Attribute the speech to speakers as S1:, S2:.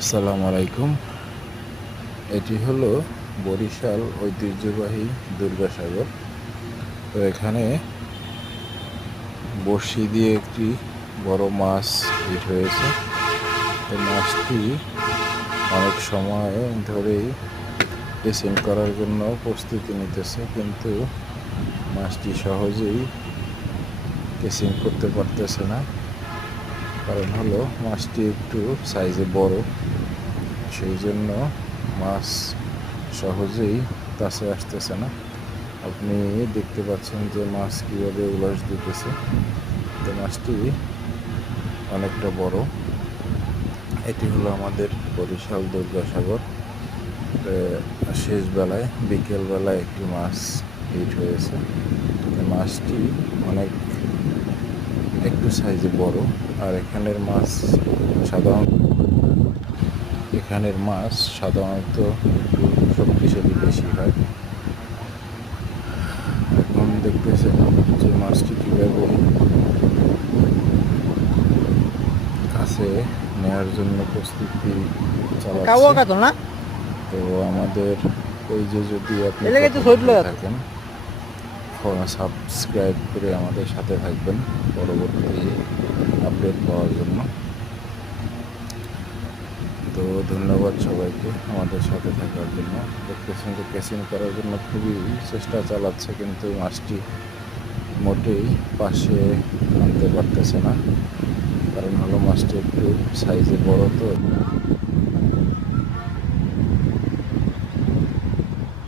S1: আসসালামু আলাইকুম। এটি হলো বরিশাল ঐতিহ্যবাহী দুর্গাসাগর। তো এখানে বড়শি দিয়ে একটি বড় মাছ হিট হয়েছে। তো মাছটি অনেক সময় ধরেই পেসিং করার জন্য প্রস্তুতি নিতেছে, কিন্তু মাছটি সহজেই কেসিং করতে পারতেছে না। কারণ হলো মাছটি একটু সাইজে বড় সেই জন্য মাছ সহজেই কাছে আসতেছে না। আপনি দেখতে পাচ্ছেন যে মাছ কীভাবে উলাস দিতেছে। তো মাছটি অনেকটা বড়। এটি হলো আমাদের বরিশাল দুর্গাসাগর। এ, শেষ বেলায় বিকেল বেলায় একটি মাছ হিট হয়েছে। মাছটি অনেক একটু সাইজে বড় আর এখানের মাছ সাধারণত এখানের মাছ সাধারণত একটু শক্তিশালী বেশি হয়। এখন দেখতেছেন যে মাছটি কীভাবে কাছে নেওয়ার জন্য প্রস্তুতি চালাচ্ছে। তো আমাদের এই যে যদি আপনি থাকেন সাবস্ক্রাইব করে আমাদের সাথে থাকবেন পরবর্তী আপডেট পাওয়ার জন্য। তো ধন্যবাদ সবাইকে আমাদের সাথে থাকার জন্য। দেখতেছেন যে ক্যাচিং করার জন্য খুবই চেষ্টা চালাচ্ছে, কিন্তু মাছটি মোটেই পাশে আনতে পারতেছে না। কারণ হলো মাছটি একটু সাইজে বড় তো।